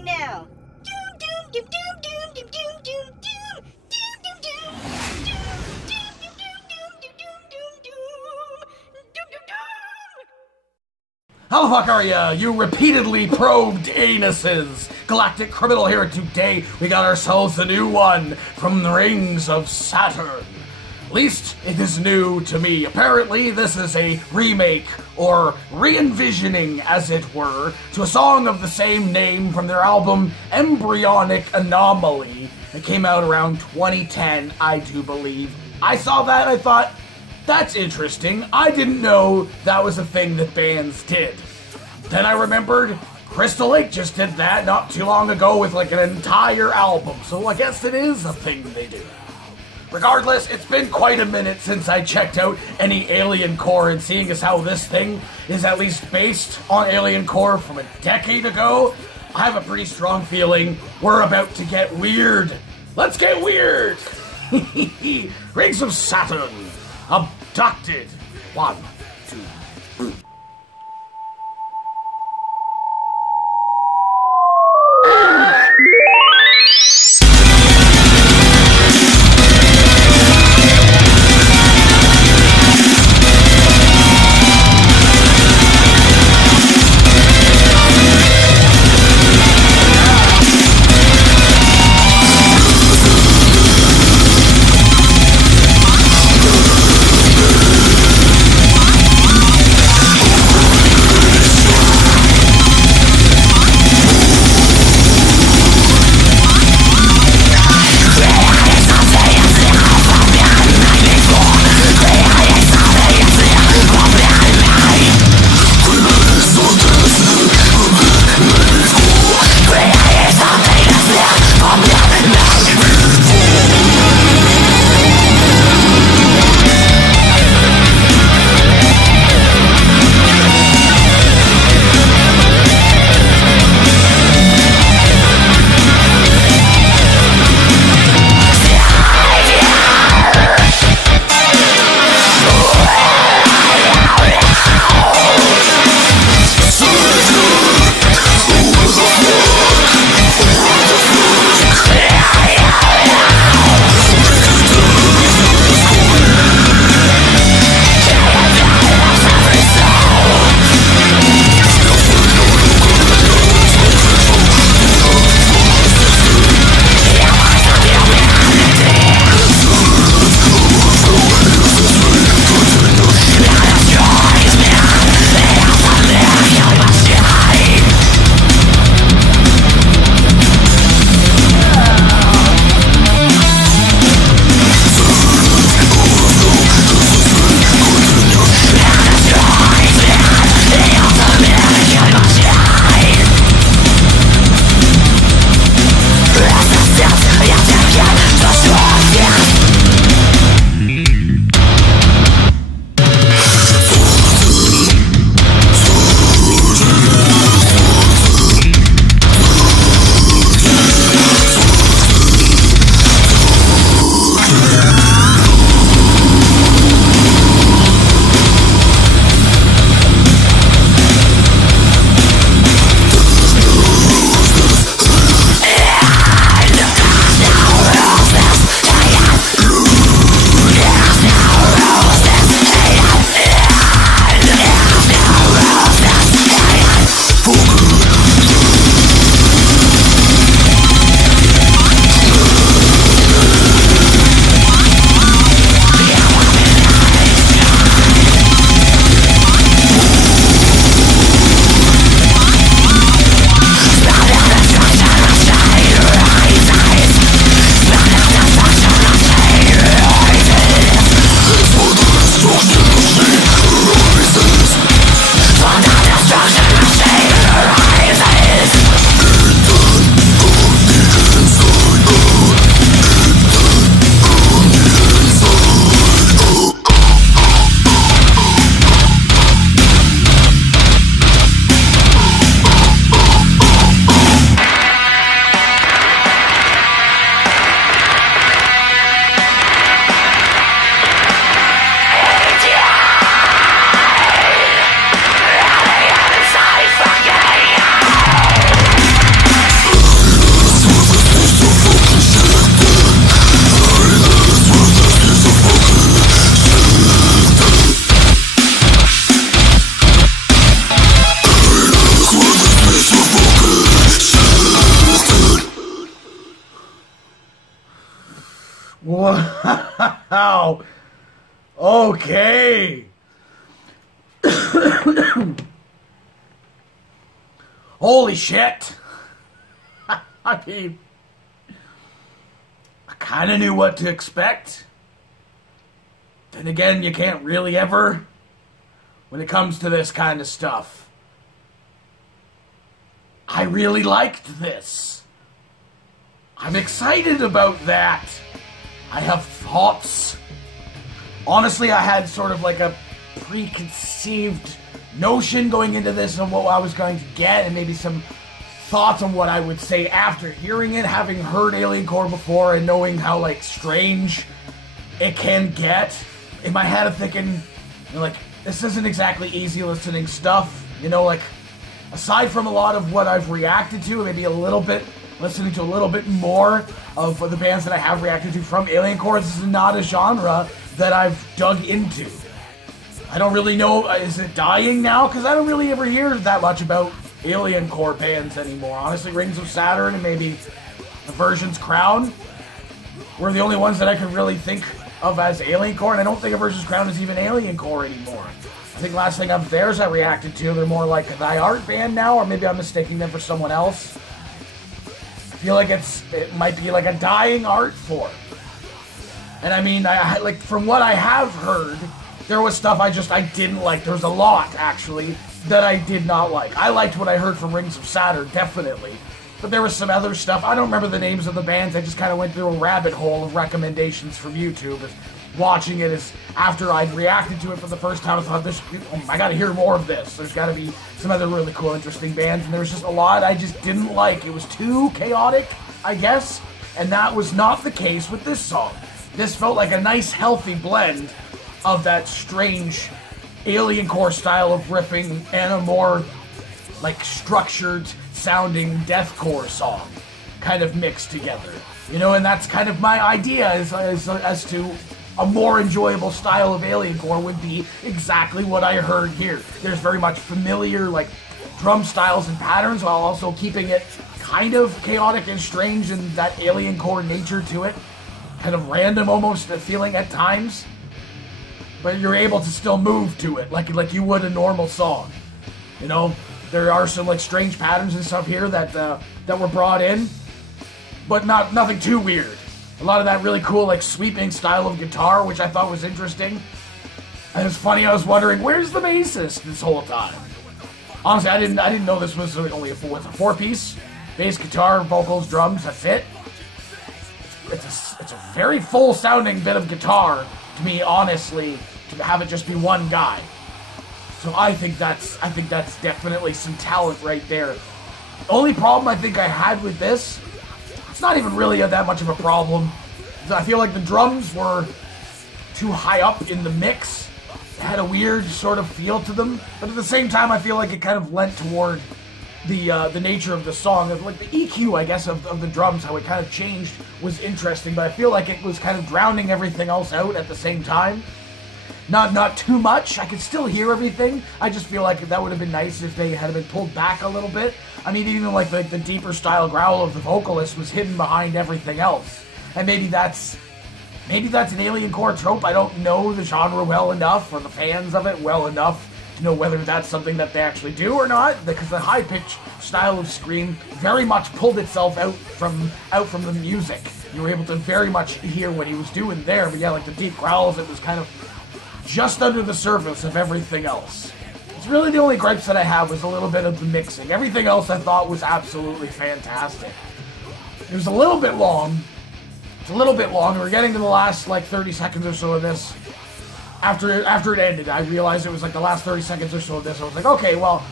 song now. Doom, doom, doom, doom, doom, doom, doom, doom, doom, doom, doom, doom, doom, doom, doom, doom, doom, doom. How the fuck are ya, you repeatedly probed anuses? Galactic criminal here, today we got ourselves a new one from the rings of Saturn. At least it is new to me. Apparently this is a remake, or re-envisioning as it were, to a song of the same name from their album Embryonic Anomaly. It came out around 2010, I do believe. I saw that, I thought, that's interesting. I didn't know that was a thing that bands did. Then I remembered Crystal Lake just did that not too long ago with like an entire album, so I guess it is a thing they do. Regardless, it's been quite a minute since I checked out any Alien Core, and seeing as how this thing is at least based on Alien Core from a decade ago, I have a pretty strong feeling we're about to get weird. Let's get weird! Rings of Saturn. Abducted. 1, 2, 3. Wow. Okay. Holy shit. I mean, I kind of knew what to expect. Then again, you can't really ever when it comes to this kind of stuff. I really liked this. I'm excited about that. I have thoughts. Honestly, I had sort of like a preconceived notion going into this on what I was going to get, and maybe some thoughts on what I would say after hearing it, having heard Alien Core before and knowing how like strange it can get. In my head, I'm thinking, you know, like, this isn't exactly easy listening stuff. You know, like, aside from a lot of what I've reacted to, maybe a little bit, listening to a little bit more of the bands that I have reacted to from Alien Core, this is not a genre that I've dug into. I don't really know, is it dying now? Because I don't really ever hear that much about Alien Core bands anymore. Honestly, Rings of Saturn and maybe Aversion's Crown were the only ones that I could really think of as Alien Core, and I don't think Aversion's Crown is even Alien Core anymore. I think last thing of theirs I reacted to, they're more like a Thy Art band now, or maybe I'm mistaking them for someone else. I feel like it might be like a dying art form. And I mean, like, from what I have heard, there was stuff I didn't like. There was a lot, actually, that I did not like. I liked what I heard from Rings of Saturn, definitely. But there was some other stuff. I don't remember the names of the bands. I just kind of went through a rabbit hole of recommendations from YouTube. Watching it as after I'd reacted to it for the first time, I thought, I gotta hear more of this. There's gotta be some other really cool, interesting bands. And there was just a lot I just didn't like. It was too chaotic, I guess. And that was not the case with this song. This felt like a nice, healthy blend of that strange Alien Core style of riffing and a more, like, structured sounding deathcore song kind of mixed together. You know, and that's kind of my idea as to a more enjoyable style of Alien Core would be exactly what I heard here. There's very much familiar, like, drum styles and patterns while also keeping it kind of chaotic and strange and that Alien Core nature to it. Kind of random almost feeling at times. But you're able to still move to it like you would a normal song. You know, there are some like strange patterns and stuff here that were brought in, but nothing too weird. A lot of that really cool like sweeping style of guitar, which I thought was interesting. And it's funny, I was wondering, where's the bassist this whole time? Honestly, I didn't know this was only a four-piece. Bass, guitar, vocals, drums, that's it. It's a very full sounding bit of guitar to me, honestly, to have it just be one guy. So I think that's definitely some talent right there. The only problem I think I had with this, it's not even really that much of a problem. I feel like the drums were too high up in the mix. It had a weird sort of feel to them, but at the same time I feel like it kind of lent toward the nature of the song. Like the EQ, I guess, of the drums, how it kind of changed was interesting, but I feel like it was kind of drowning everything else out at the same time. Not too much. I could still hear everything. I just feel like that would have been nice if they had been pulled back a little bit. I mean, even like the deeper style growl of the vocalist was hidden behind everything else. And maybe that's an Alien Core trope. I don't know the genre well enough, or the fans of it well enough, to know whether that's something that they actually do or not, because the high-pitched style of scream very much pulled itself out from the music. You were able to very much hear what he was doing there, but yeah, like the deep growls, it was kind of just under the surface of everything else. It's really the only gripes that I have was a little bit of the mixing. Everything else I thought was absolutely fantastic. It was a little bit long. It's a little bit long. We're getting to the last like 30 seconds or so of this. After it ended, I realized it was like the last 30 seconds or so of this. I was like, okay, well,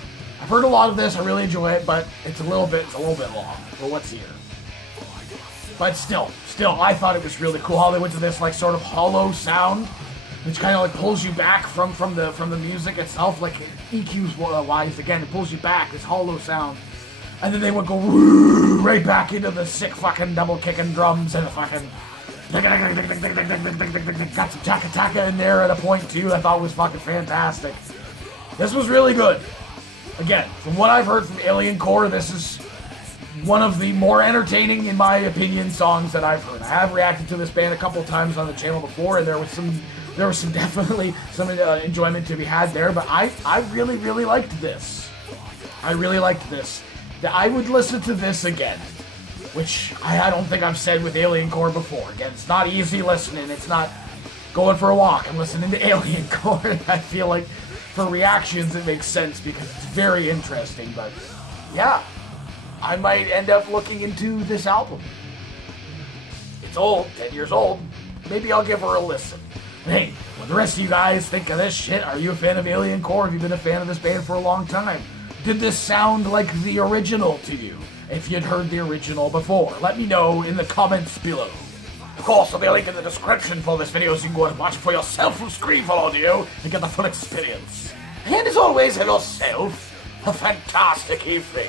I've heard a lot of this. I really enjoy it, but it's a little bit long for what's here. But still, I thought it was really cool how they went to this like sort of hollow sound, which kind of like pulls you back from the music itself, like EQs wise. Again, it pulls you back, this hollow sound, and then they would go right back into the sick fucking double kicking drums and a fucking got some taka in there at a point too. I thought was fucking fantastic. This was really good. Again, from what I've heard from Alien Core, this is one of the more entertaining, in my opinion, songs that I've heard. I have reacted to this band a couple times on the channel before, and there was definitely some enjoyment to be had there, but I really, really liked this. I really liked this. I would listen to this again, which I don't think I've said with Alien Core before. Again, it's not easy listening. It's not going for a walk and listening to Alien Core. I feel like for reactions it makes sense because it's very interesting, but yeah, I might end up looking into this album. It's old, 10 years old. Maybe I'll give her a listen. Hey, what the rest of you guys think of this shit? Are you a fan of Alien Core? Have you been a fan of this band for a long time? Did this sound like the original to you? If you'd heard the original before, let me know in the comments below. Of course, there'll be a link in the description for this video so you can go and watch it for yourself from Screenful Audio and get the full experience. And as always, have yourself a fantastic evening.